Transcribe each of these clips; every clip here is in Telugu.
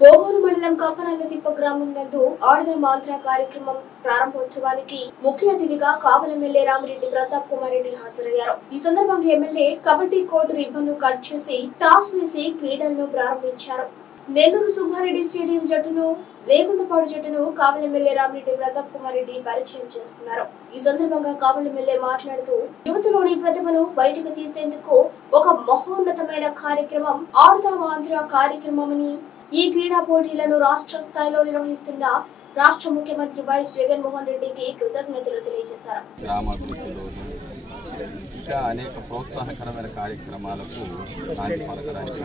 పోగూరు మండలం కప్పరాలదిప్ప గ్రామం నందు ఆడదాం ఆంధ్ర కార్యక్రమం ప్రారంభోత్సవానికి ముఖ్య అతిథిగా కావలి ఎమ్మెల్యే రామిరెడ్డి ప్రతాప్ కుమార్ రెడ్డి హాజరయ్యారు. ఈ సందర్భంగా ఎమ్మెల్యే కబడ్డీ కోర్టు రిబ్బన్ను కట్ చేసి టాస్ వేసి క్రీడలను ప్రారంభించారు. నెల్లూరు సుబ్బారెడ్డి స్టేడియం జట్టును లేకుండపాడు జట్టును కావలి ఎమ్మెల్యే రామిరెడ్డి ప్రతాప్ కుమార్ రెడ్డి పరిచయం చేసుకున్నారు. ఈ సందర్భంగా కావలి ఎమ్మెల్యే మాట్లాడుతూ యువతలోని ప్రతిభను బయటకు తీసేందుకు ఒక మహోన్నతమైన కార్యక్రమం ఆడదాం ఆంధ్ర కార్యక్రమమని ఈ క్రీడా పోటీలను రాష్ట్ర స్థాయిలో నిర్వహిస్తున్న రాష్ట్ర ముఖ్యమంత్రి వైఎస్ జగన్మోహన్ రెడ్డికి కృతజ్ఞతలు తెలియజేశారు. అనేక ప్రోత్సాహకరమైన కార్యక్రమాలకు నాంది పలకడానికి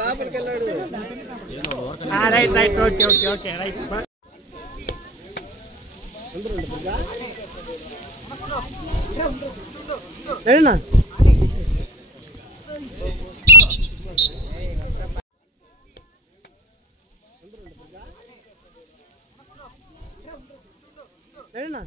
లోపలికెళ్ళాడు. Right right okay okay okay right రేనా రేనా